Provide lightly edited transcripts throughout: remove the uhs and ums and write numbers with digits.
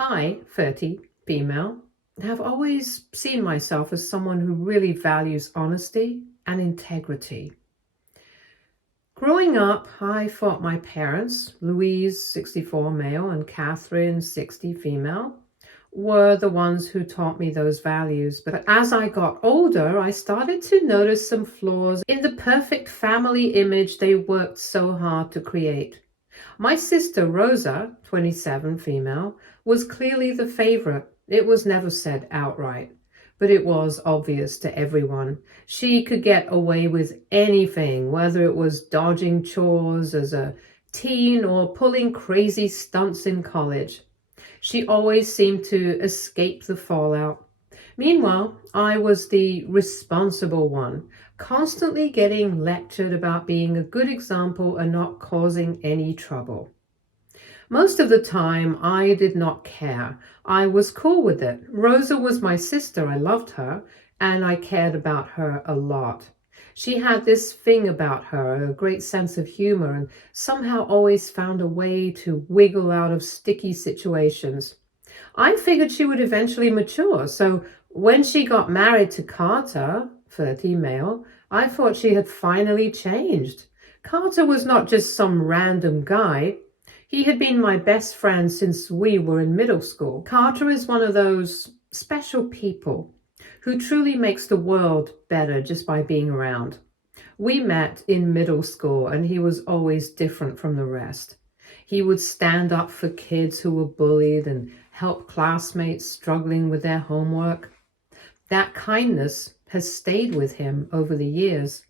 I, 30, female, have always seen myself as someone who really values honesty and integrity. Growing up, I thought my parents, Louise, 64, male, and Catherine, 60, female, were the ones who taught me those values. But as I got older, I started to notice some flaws in the perfect family image they worked so hard to create. My sister Rosa, 27, female, was clearly the favorite. It was never said outright, but it was obvious to everyone. She could get away with anything, whether it was dodging chores as a teen or pulling crazy stunts in college. She always seemed to escape the fallout. Meanwhile, I was the responsible one, constantly getting lectured about being a good example and not causing any trouble. Most of the time, I did not care. I was cool with it. Rosa was my sister. I loved her, and I cared about her a lot. She had this thing about her, a great sense of humor, and somehow always found a way to wiggle out of sticky situations. I figured she would eventually mature, so when she got married to Carter, 30, male, I thought she had finally changed. Carter was not just some random guy. He had been my best friend since we were in middle school. Carter is one of those special people who truly makes the world better just by being around. We met in middle school, and he was always different from the rest. He would stand up for kids who were bullied and help classmates struggling with their homework. That kindness has stayed with him over the years.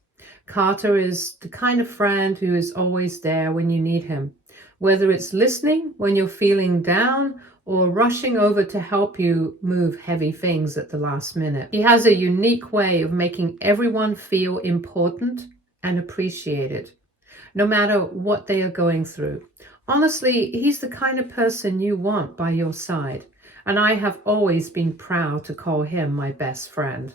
Carter is the kind of friend who is always there when you need him, whether it's listening when you're feeling down or rushing over to help you move heavy things at the last minute. He has a unique way of making everyone feel important and appreciated, no matter what they are going through. Honestly, he's the kind of person you want by your side, and I have always been proud to call him my best friend.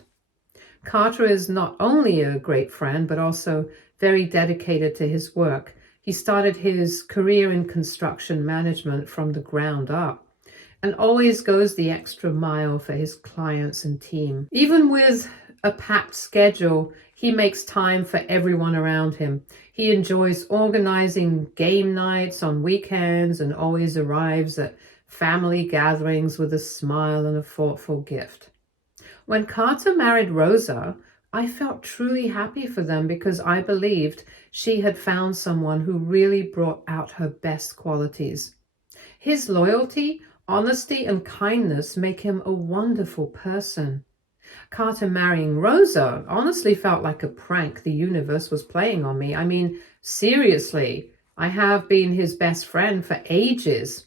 Carter is not only a great friend, but also very dedicated to his work. He started his career in construction management from the ground up and always goes the extra mile for his clients and team. Even with a packed schedule, he makes time for everyone around him. He enjoys organizing game nights on weekends and always arrives at family gatherings with a smile and a thoughtful gift. When Carter married Rosa, I felt truly happy for them because I believed she had found someone who really brought out her best qualities. His loyalty, honesty, and kindness make him a wonderful person. Carter marrying Rosa honestly felt like a prank the universe was playing on me. I mean, seriously, I have been his best friend for ages.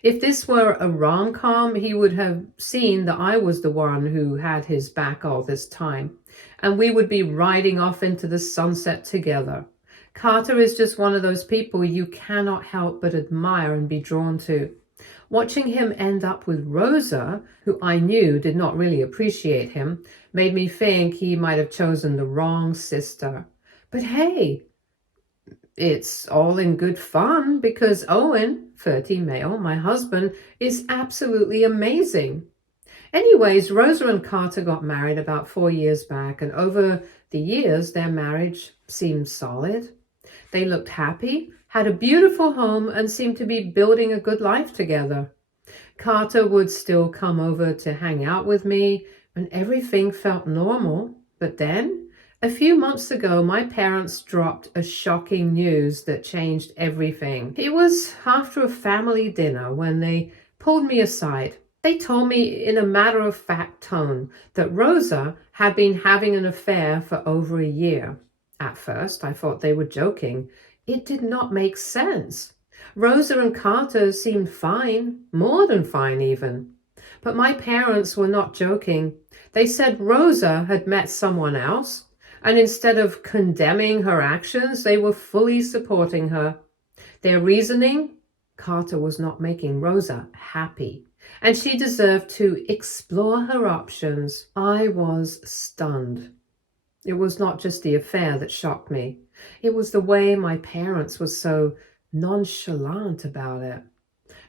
If this were a rom-com, he would have seen that I was the one who had his back all this time, and we would be riding off into the sunset together. Carter is just one of those people you cannot help but admire and be drawn to. Watching him end up with Rosa, who I knew did not really appreciate him, made me think he might have chosen the wrong sister. But hey, it's all in good fun because Owen, 30, male, my husband, is absolutely amazing. Anyways, Rosa and Carter got married about 4 years back, and over the years, their marriage seemed solid. They looked happy, had a beautiful home, and seemed to be building a good life together. Carter would still come over to hang out with me, and everything felt normal. But then, a few months ago, my parents dropped a shocking news that changed everything. It was after a family dinner when they pulled me aside. They told me in a matter-of-fact tone that Rosa had been having an affair for over a year. At first, I thought they were joking. It did not make sense. Rosa and Carter seemed fine, more than fine even. But my parents were not joking. They said Rosa had met someone else, and instead of condemning her actions, they were fully supporting her. Their reasoning? Carter was not making Rosa happy, and she deserved to explore her options. I was stunned. It was not just the affair that shocked me. It was the way my parents were so nonchalant about it.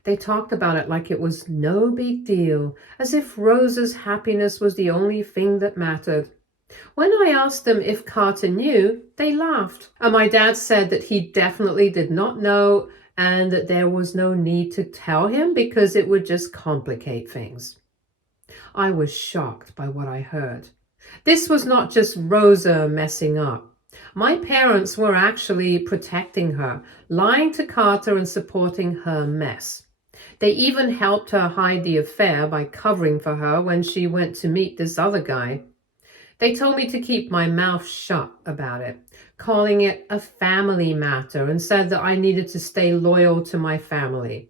They talked about it like it was no big deal, as if Rosa's happiness was the only thing that mattered. When I asked them if Carter knew, they laughed. And my dad said that he definitely did not know and that there was no need to tell him because it would just complicate things. I was shocked by what I heard. This was not just Rosa messing up. My parents were actually protecting her, lying to Carter and supporting her mess. They even helped her hide the affair by covering for her when she went to meet this other guy. They told me to keep my mouth shut about it, calling it a family matter, and said that I needed to stay loyal to my family.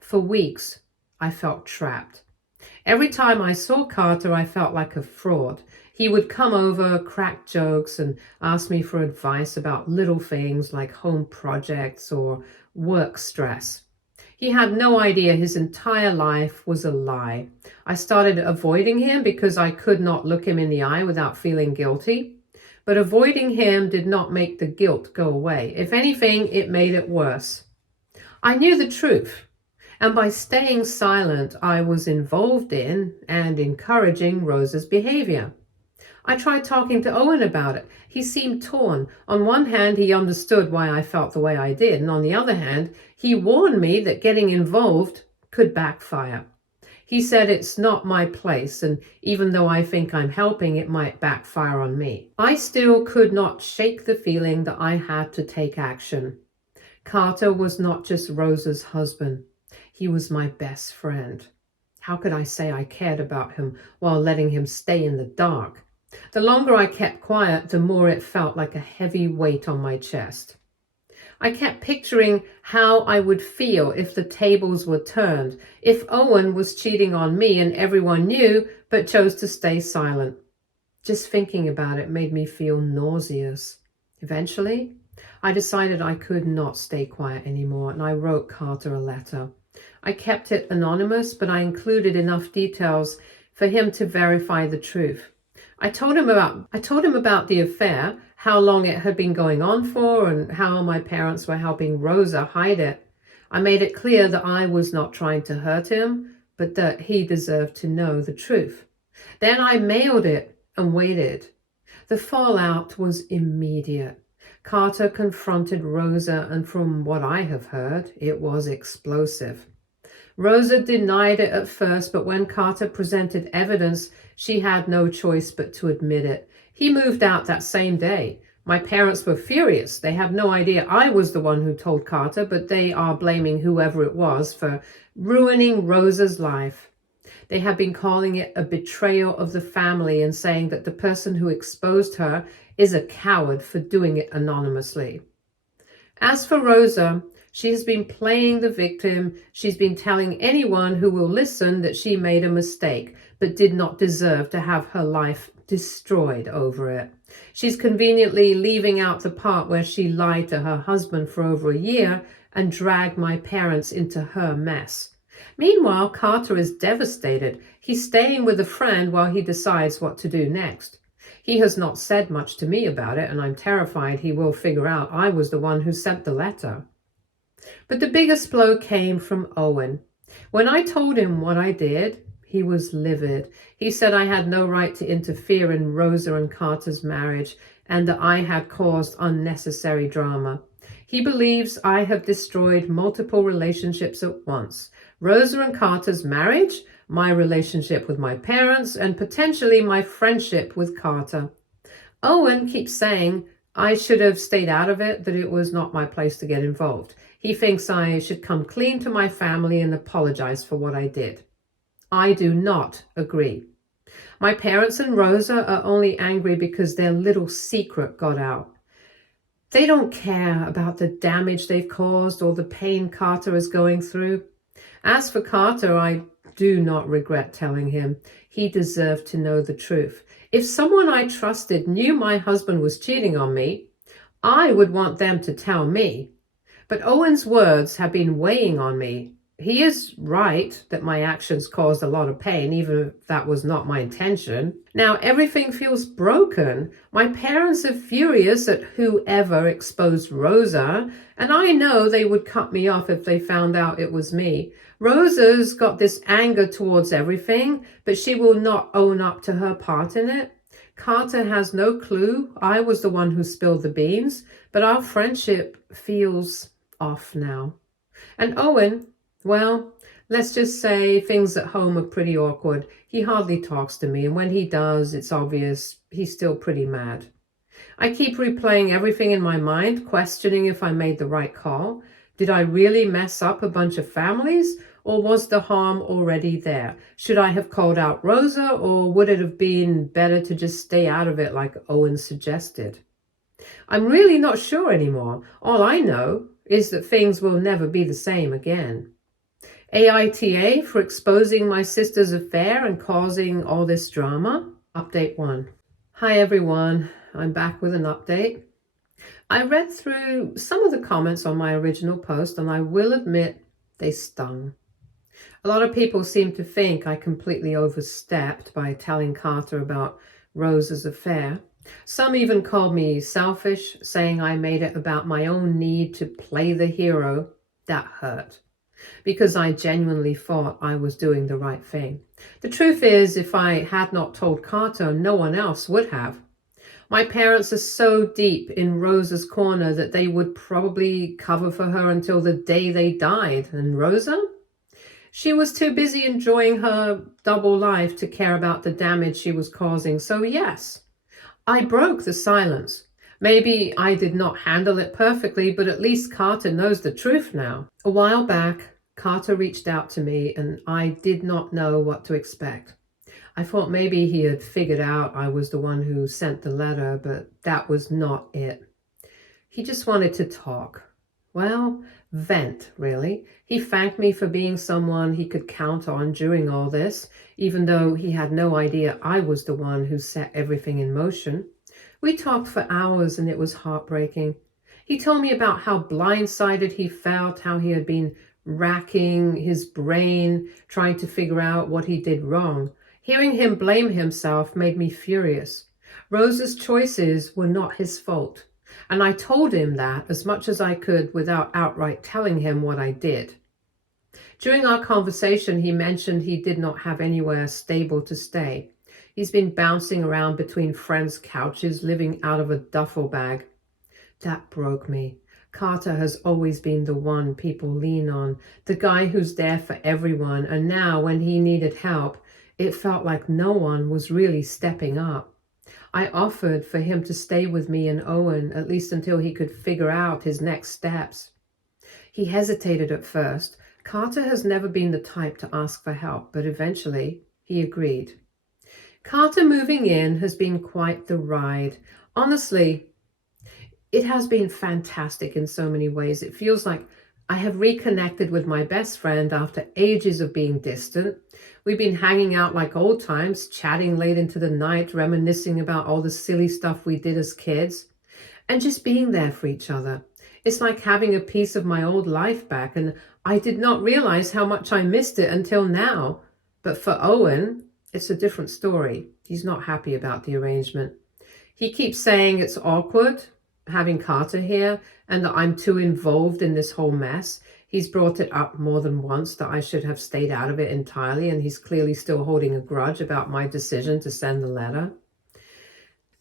For weeks, I felt trapped. Every time I saw Carter, I felt like a fraud. He would come over, crack jokes, and ask me for advice about little things like home projects or work stress. He had no idea his entire life was a lie. I started avoiding him because I could not look him in the eye without feeling guilty. But avoiding him did not make the guilt go away. If anything, it made it worse. I knew the truth, and by staying silent, I was involved in and encouraging Rosa's behavior. I tried talking to Owen about it. He seemed torn. On one hand, he understood why I felt the way I did, and on the other hand, he warned me that getting involved could backfire. He said it's not my place, and even though I think I'm helping, it might backfire on me. I still could not shake the feeling that I had to take action. Carter was not just Rosa's husband. He was my best friend. How could I say I cared about him while letting him stay in the dark? The longer I kept quiet, the more it felt like a heavy weight on my chest. I kept picturing how I would feel if the tables were turned, if Owen was cheating on me and everyone knew but chose to stay silent. Just thinking about it made me feel nauseous. Eventually, I decided I could not stay quiet anymore, and I wrote Carter a letter. I kept it anonymous, but I included enough details for him to verify the truth. I told him about the affair, how long it had been going on for, and how my parents were helping Rosa hide it. I made it clear that I was not trying to hurt him, but that he deserved to know the truth. Then I mailed it and waited. The fallout was immediate. Carter confronted Rosa, and from what I have heard, it was explosive. Rosa denied it at first, but when Carter presented evidence, she had no choice but to admit it. He moved out that same day. My parents were furious. They had no idea I was the one who told Carter, but they are blaming whoever it was for ruining Rosa's life. They have been calling it a betrayal of the family and saying that the person who exposed her is a coward for doing it anonymously. As for Rosa, she has been playing the victim. She's been telling anyone who will listen that she made a mistake, but did not deserve to have her life destroyed over it. She's conveniently leaving out the part where she lied to her husband for over a year and dragged my parents into her mess. Meanwhile, Carter is devastated. He's staying with a friend while he decides what to do next. He has not said much to me about it, and I'm terrified he will figure out I was the one who sent the letter. But the biggest blow came from Owen. When I told him what I did, he was livid. He said I had no right to interfere in Rosa and Carter's marriage and that I had caused unnecessary drama. He believes I have destroyed multiple relationships at once. Rosa and Carter's marriage, my relationship with my parents, and potentially my friendship with Carter. Owen keeps saying I should have stayed out of it, that it was not my place to get involved. He thinks I should come clean to my family and apologize for what I did. I do not agree. My parents and Rosa are only angry because their little secret got out. They don't care about the damage they've caused or the pain Carter is going through. As for Carter, I do not regret telling him. He deserved to know the truth. If someone I trusted knew my husband was cheating on me, I would want them to tell me. But Owen's words have been weighing on me. He is right that my actions caused a lot of pain, even if that was not my intention. Now everything feels broken. My parents are furious at whoever exposed Rosa, and I know they would cut me off if they found out it was me. Rosa's got this anger towards everything, but she will not own up to her part in it. Carter has no clue I was the one who spilled the beans, but our friendship feels off now. And Owen, well, let's just say things at home are pretty awkward. He hardly talks to me, and when he does, it's obvious he's still pretty mad. I keep replaying everything in my mind, questioning if I made the right call. Did I really mess up a bunch of families, or was the harm already there? Should I have called out Rosa, or would it have been better to just stay out of it like Owen suggested? I'm really not sure anymore. All I know is that things will never be the same again. AITA for exposing my sister's affair and causing all this drama. Update 1. Hi everyone, I'm back with an update. I read through some of the comments on my original post and I will admit they stung. A lot of people seem to think I completely overstepped by telling Carter about Rosa's affair. Some even called me selfish, saying I made it about my own need to play the hero. That hurt, because I genuinely thought I was doing the right thing. The truth is, if I had not told Carter, no one else would have. My parents are so deep in Rosa's corner that they would probably cover for her until the day they died. And Rosa? She was too busy enjoying her double life to care about the damage she was causing. So yes, I broke the silence. Maybe I did not handle it perfectly, but at least Carter knows the truth now. A while back, Carter reached out to me and I did not know what to expect. I thought maybe he had figured out I was the one who sent the letter, but that was not it. He just wanted to talk. Well, vent, really. He thanked me for being someone he could count on during all this, even though he had no idea I was the one who set everything in motion. We talked for hours and it was heartbreaking. He told me about how blindsided he felt, how he had been racking his brain, trying to figure out what he did wrong. Hearing him blame himself made me furious. Rosa's choices were not his fault, and I told him that as much as I could without outright telling him what I did. During our conversation, he mentioned he did not have anywhere stable to stay. He's been bouncing around between friends' couches, living out of a duffel bag. That broke me. Carter has always been the one people lean on, the guy who's there for everyone, and now when he needed help, it felt like no one was really stepping up. I offered for him to stay with me and Owen, at least until he could figure out his next steps. He hesitated at first. Carter has never been the type to ask for help, but eventually he agreed. Carter moving in has been quite the ride. Honestly, it has been fantastic in so many ways. It feels like I have reconnected with my best friend after ages of being distant. We've been hanging out like old times, chatting late into the night, reminiscing about all the silly stuff we did as kids, and just being there for each other. It's like having a piece of my old life back, and I did not realize how much I missed it until now. But for Owen, it's a different story. He's not happy about the arrangement. He keeps saying it's awkward having Carter here and that I'm too involved in this whole mess. He's brought it up more than once that I should have stayed out of it entirely, and he's clearly still holding a grudge about my decision to send the letter.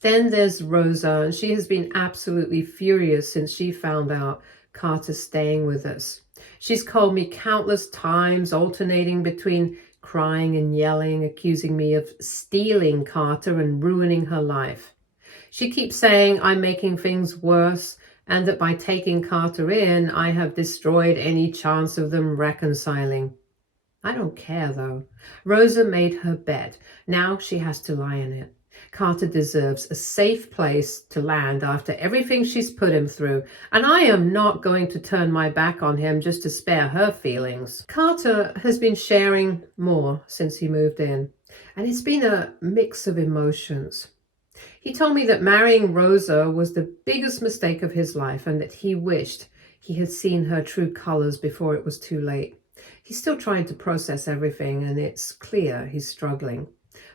Then there's Rosa, and she has been absolutely furious since she found out Carter's staying with us. She's called me countless times, alternating between crying and yelling, accusing me of stealing Carter and ruining her life. She keeps saying I'm making things worse and that by taking Carter in, I have destroyed any chance of them reconciling. I don't care though. Rosa made her bed. Now she has to lie in it. Carter deserves a safe place to land after everything she's put him through, and I am not going to turn my back on him just to spare her feelings. Carter has been sharing more since he moved in, and it's been a mix of emotions. He told me that marrying Rosa was the biggest mistake of his life and that he wished he had seen her true colors before it was too late. He's still trying to process everything, and it's clear he's struggling.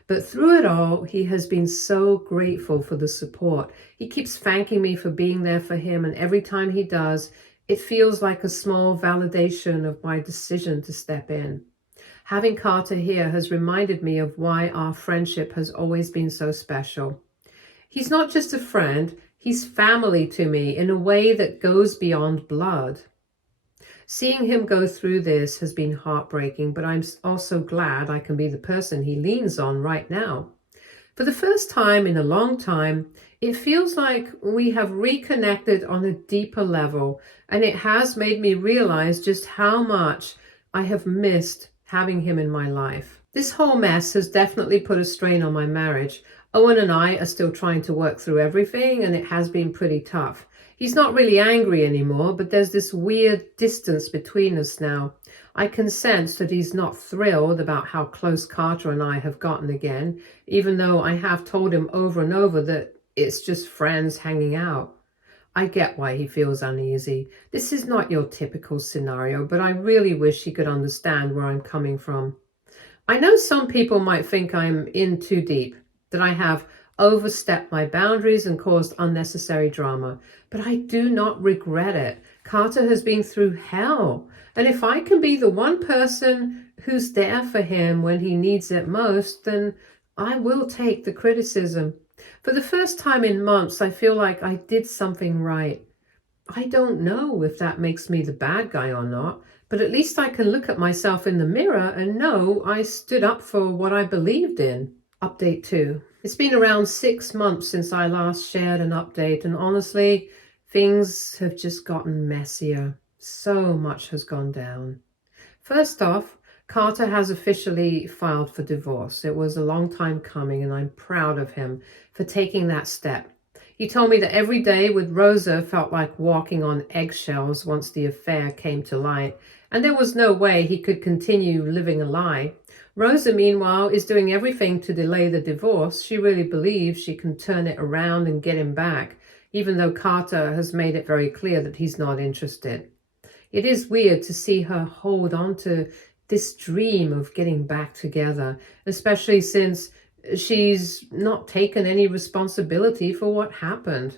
But through it all, he has been so grateful for the support. He keeps thanking me for being there for him, and every time he does, it feels like a small validation of my decision to step in. Having Carter here has reminded me of why our friendship has always been so special. He's not just a friend, he's family to me in a way that goes beyond blood. Seeing him go through this has been heartbreaking, but I'm also glad I can be the person he leans on right now. For the first time in a long time, it feels like we have reconnected on a deeper level, and it has made me realize just how much I have missed having him in my life. This whole mess has definitely put a strain on my marriage. Owen and I are still trying to work through everything, and it has been pretty tough. He's not really angry anymore, but there's this weird distance between us now. I can sense that he's not thrilled about how close Carter and I have gotten again, even though I have told him over and over that it's just friends hanging out. I get why he feels uneasy. This is not your typical scenario, but I really wish he could understand where I'm coming from. I know some people might think I'm in too deep, that I have overstepped my boundaries and caused unnecessary drama, but I do not regret it. Carter has been through hell, and if I can be the one person who's there for him when he needs it most, then I will take the criticism. For the first time in months, I feel like I did something right. I don't know if that makes me the bad guy or not, but at least I can look at myself in the mirror and know I stood up for what I believed in. Update 2. It's been around 6 months since I last shared an update, and honestly, things have just gotten messier. So much has gone down. First off, Carter has officially filed for divorce. It was a long time coming, and I'm proud of him for taking that step. He told me that every day with Rosa felt like walking on eggshells once the affair came to light, and there was no way he could continue living a lie. Rosa, meanwhile, is doing everything to delay the divorce. She really believes she can turn it around and get him back, even though Carter has made it very clear that he's not interested. It is weird to see her hold on to this dream of getting back together, especially since she's not taken any responsibility for what happened.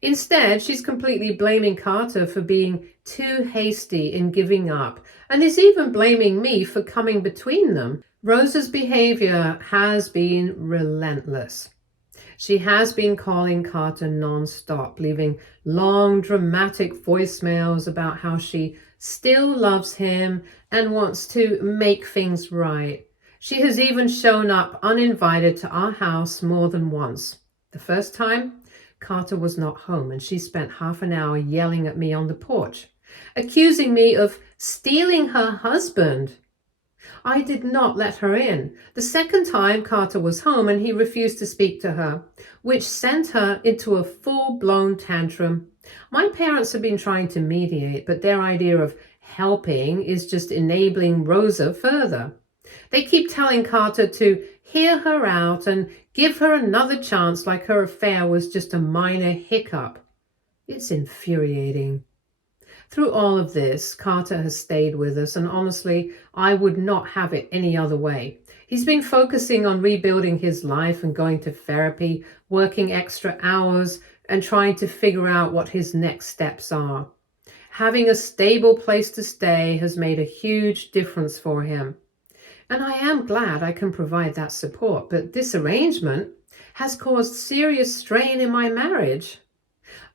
Instead, she's completely blaming Carter for being too hasty in giving up, and is even blaming me for coming between them. Rosa's behavior has been relentless. She has been calling Carter non-stop, leaving long, dramatic voicemails about how she still loves him and wants to make things right. She has even shown up uninvited to our house more than once. The first time, Carter was not home, and she spent half an hour yelling at me on the porch, accusing me of stealing her husband. I did not let her in. The second time, Carter was home and he refused to speak to her, which sent her into a full-blown tantrum. My parents have been trying to mediate, but their idea of helping is just enabling Rosa further. They keep telling Carter to hear her out and give her another chance, like her affair was just a minor hiccup. It's infuriating. Through all of this, Carter has stayed with us, and honestly, I would not have it any other way. He's been focusing on rebuilding his life and going to therapy, working extra hours, and trying to figure out what his next steps are. Having a stable place to stay has made a huge difference for him. And I am glad I can provide that support, but this arrangement has caused serious strain in my marriage.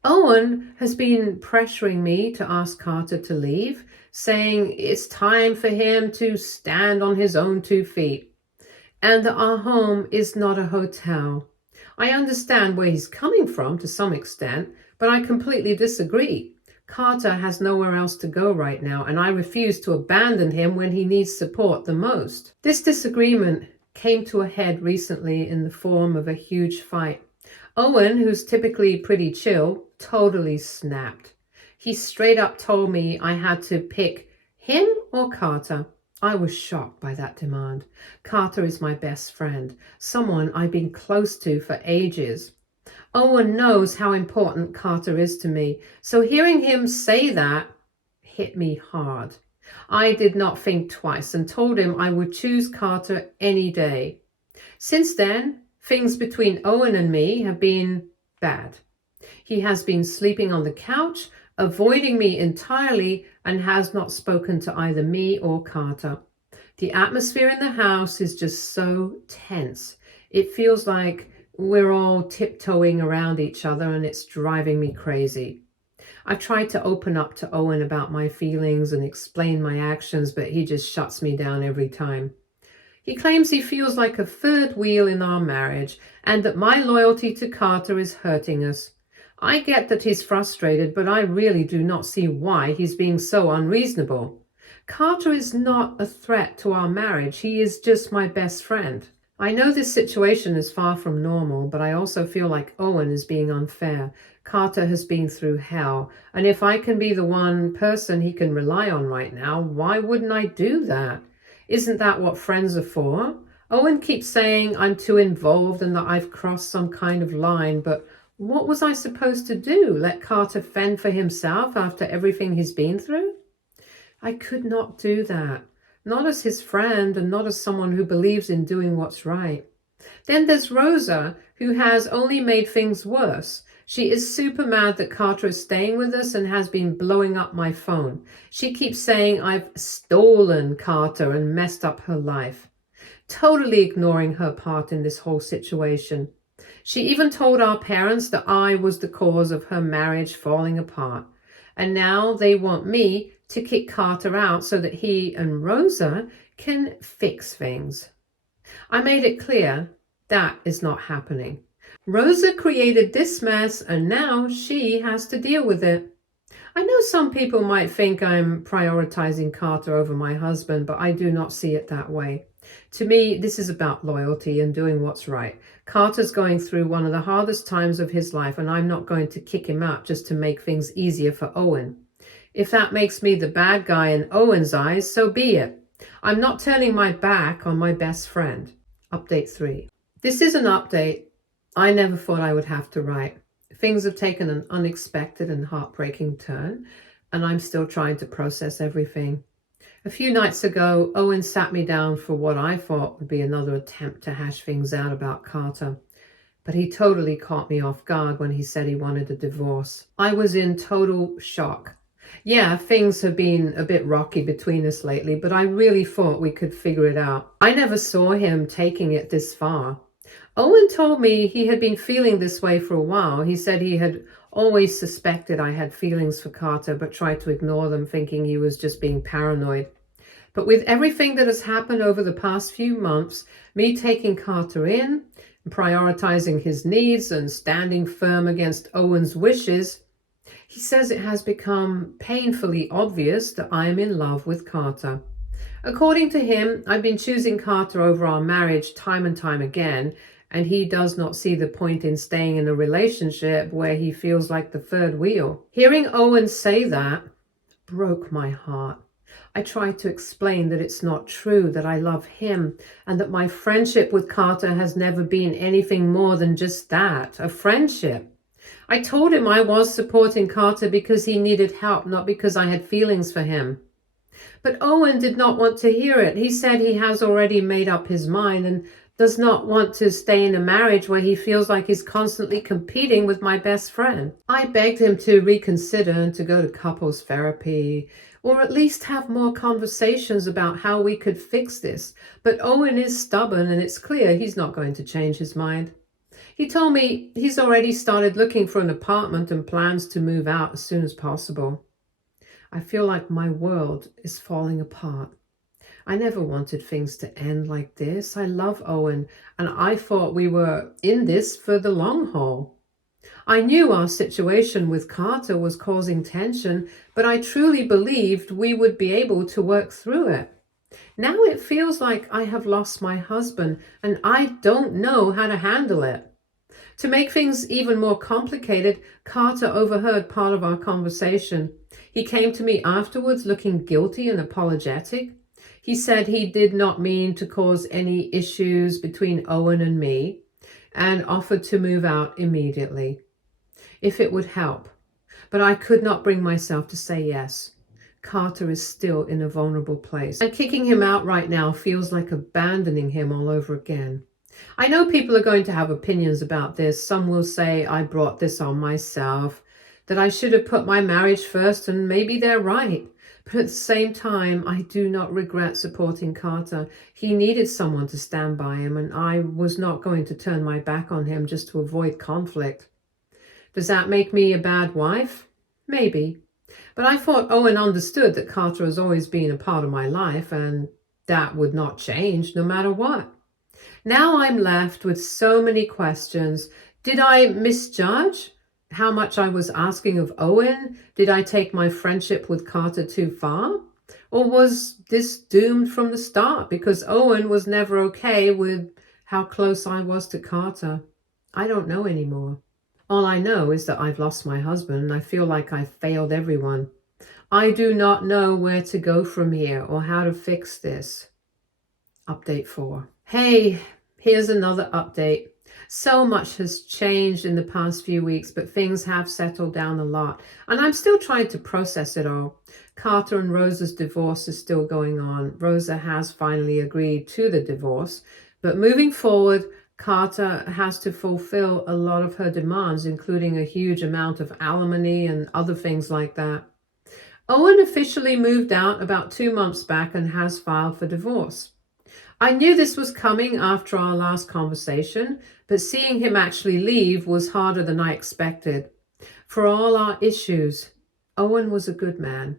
Owen has been pressuring me to ask Carter to leave, saying it's time for him to stand on his own 2 feet, and that our home is not a hotel. I understand where he's coming from to some extent, but I completely disagree. Carter has nowhere else to go right now, and I refuse to abandon him when he needs support the most. This disagreement came to a head recently in the form of a huge fight. Owen, who's typically pretty chill, totally snapped. He straight up told me I had to pick him or Carter. I was shocked by that demand. Carter is my best friend, someone I've been close to for ages. Owen knows how important Carter is to me, so hearing him say that hit me hard. I did not think twice and told him I would choose Carter any day. Since then, things between Owen and me have been bad. He has been sleeping on the couch, avoiding me entirely, and has not spoken to either me or Carter. The atmosphere in the house is just so tense. It feels like we're all tiptoeing around each other, and it's driving me crazy. I've tried to open up to Owen about my feelings and explain my actions, but he just shuts me down every time. He claims he feels like a third wheel in our marriage and that my loyalty to Carter is hurting us. I get that he's frustrated, but I really do not see why he's being so unreasonable. Carter is not a threat to our marriage. He is just my best friend. I know this situation is far from normal, but I also feel like Owen is being unfair. Carter has been through hell, and if I can be the one person he can rely on right now, why wouldn't I do that? Isn't that what friends are for? Owen keeps saying I'm too involved and that I've crossed some kind of line, but what was I supposed to do? Let Carter fend for himself after everything he's been through? I could not do that. Not as his friend and not as someone who believes in doing what's right. Then there's Rosa, who has only made things worse. She is super mad that Carter is staying with us and has been blowing up my phone. She keeps saying I've stolen Carter and messed up her life. Totally ignoring her part in this whole situation. She even told our parents that I was the cause of her marriage falling apart. And now they want me to kick Carter out so that he and Rosa can fix things. I made it clear that is not happening. Rosa created this mess and now she has to deal with it. I know some people might think I'm prioritizing Carter over my husband, but I do not see it that way. To me, this is about loyalty and doing what's right. Carter's going through one of the hardest times of his life, and I'm not going to kick him out just to make things easier for Owen. If that makes me the bad guy in Owen's eyes, so be it. I'm not turning my back on my best friend. Update 3. This is an update I never thought I would have to write. Things have taken an unexpected and heartbreaking turn, and I'm still trying to process everything. A few nights ago, Owen sat me down for what I thought would be another attempt to hash things out about Carter. But he totally caught me off guard when he said he wanted a divorce. I was in total shock. Yeah, things have been a bit rocky between us lately, but I really thought we could figure it out. I never saw him taking it this far. Owen told me he had been feeling this way for a while. He said he had always suspected I had feelings for Carter, but tried to ignore them, thinking he was just being paranoid. But with everything that has happened over the past few months, me taking Carter in, prioritizing his needs and standing firm against Owen's wishes, he says it has become painfully obvious that I am in love with Carter. According to him, I've been choosing Carter over our marriage time and time again, and he does not see the point in staying in a relationship where he feels like the third wheel. Hearing Owen say that broke my heart. I tried to explain that it's not true, that I love him, and that my friendship with Carter has never been anything more than just that, a friendship. I told him I was supporting Carter because he needed help, not because I had feelings for him. But Owen did not want to hear it. He said he has already made up his mind and does not want to stay in a marriage where he feels like he's constantly competing with my best friend. I begged him to reconsider and to go to couples therapy, or at least have more conversations about how we could fix this. But Owen is stubborn, and it's clear he's not going to change his mind. He told me he's already started looking for an apartment and plans to move out as soon as possible. I feel like my world is falling apart. I never wanted things to end like this. I love Owen, and I thought we were in this for the long haul. I knew our situation with Carter was causing tension, but I truly believed we would be able to work through it. Now it feels like I have lost my husband, and I don't know how to handle it. To make things even more complicated, Carter overheard part of our conversation. He came to me afterwards looking guilty and apologetic. He said he did not mean to cause any issues between Owen and me, and offered to move out immediately if it would help. But I could not bring myself to say yes. Carter is still in a vulnerable place. And kicking him out right now feels like abandoning him all over again. I know people are going to have opinions about this. Some will say I brought this on myself, that I should have put my marriage first, and maybe they're right. But at the same time, I do not regret supporting Carter. He needed someone to stand by him, and I was not going to turn my back on him just to avoid conflict. Does that make me a bad wife? Maybe. But I thought Owen understood that Carter has always been a part of my life, and that would not change no matter what. Now I'm left with so many questions. Did I misjudge how much I was asking of Owen? Did I take my friendship with Carter too far? Or was this doomed from the start because Owen was never okay with how close I was to Carter? I don't know anymore. All I know is that I've lost my husband and I feel like I've failed everyone. I do not know where to go from here or how to fix this. Update 4. Hey, here's another update. So much has changed in the past few weeks, but things have settled down a lot. And I'm still trying to process it all. Carter and Rosa's divorce is still going on. Rosa has finally agreed to the divorce. But moving forward, Carter has to fulfill a lot of her demands, including a huge amount of alimony and other things like that. Owen officially moved out about 2 months back and has filed for divorce. I knew this was coming after our last conversation, but seeing him actually leave was harder than I expected. For all our issues, Owen was a good man,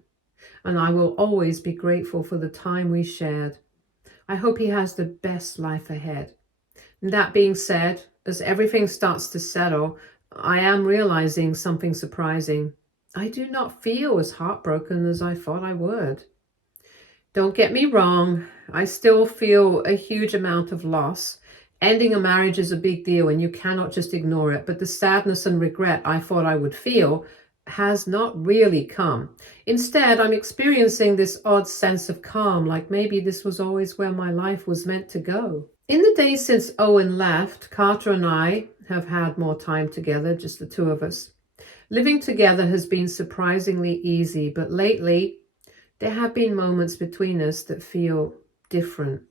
and I will always be grateful for the time we shared. I hope he has the best life ahead. That being said, as everything starts to settle, I am realizing something surprising. I do not feel as heartbroken as I thought I would. Don't get me wrong, I still feel a huge amount of loss. Ending a marriage is a big deal and you cannot just ignore it, but the sadness and regret I thought I would feel has not really come. Instead, I'm experiencing this odd sense of calm, like maybe this was always where my life was meant to go. In the days since Owen left, Carter and I have had more time together, just the two of us. Living together has been surprisingly easy, but lately there have been moments between us that feel different.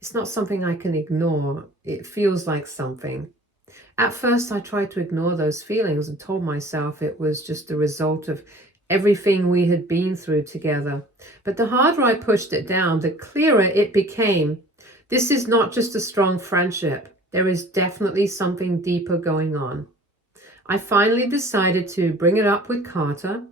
It's not something I can ignore. It feels like something. At first, I tried to ignore those feelings and told myself it was just a result of everything we had been through together. But the harder I pushed it down, the clearer it became. This is not just a strong friendship. There is definitely something deeper going on. I finally decided to bring it up with Carter.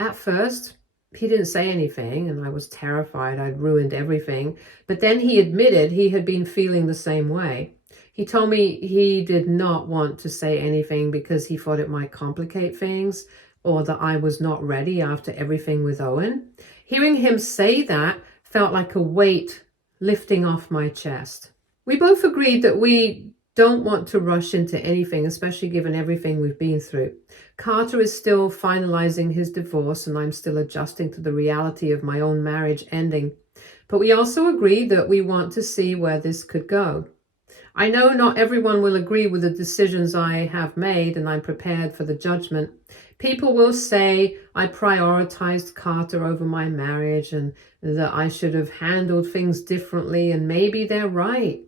At first, he didn't say anything, and I was terrified I'd ruined everything. But then he admitted he had been feeling the same way. He told me he did not want to say anything because he thought it might complicate things, or that I was not ready after everything with Owen. Hearing him say that felt like a weight lifting off my chest. We both agreed that we don't want to rush into anything, especially given everything we've been through. Carter is still finalizing his divorce, and I'm still adjusting to the reality of my own marriage ending. But we also agreed that we want to see where this could go. I know not everyone will agree with the decisions I have made, and I'm prepared for the judgment. People will say I prioritized Carter over my marriage and that I should have handled things differently, and maybe they're right.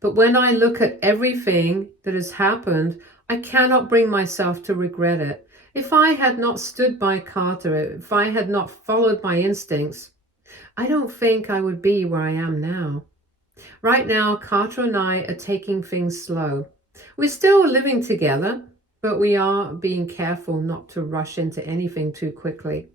But when I look at everything that has happened, I cannot bring myself to regret it. If I had not stood by Carter, if I had not followed my instincts, I don't think I would be where I am now. Right now, Carter and I are taking things slow. We're still living together, but we are being careful not to rush into anything too quickly.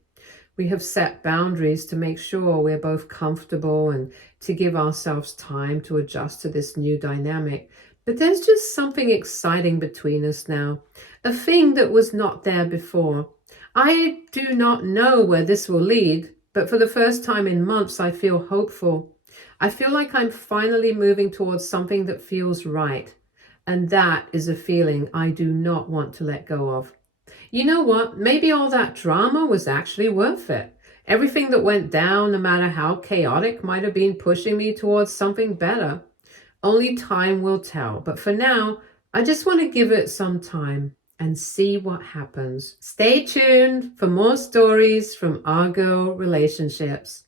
We have set boundaries to make sure we're both comfortable and to give ourselves time to adjust to this new dynamic. But there's just something exciting between us now, a thing that was not there before. I do not know where this will lead, but for the first time in months, I feel hopeful. I feel like I'm finally moving towards something that feels right. And that is a feeling I do not want to let go of. You know what? Maybe all that drama was actually worth it. Everything that went down, no matter how chaotic, might have been pushing me towards something better. Only time will tell. But for now, I just want to give it some time and see what happens. Stay tuned for more stories from Argo Relationships.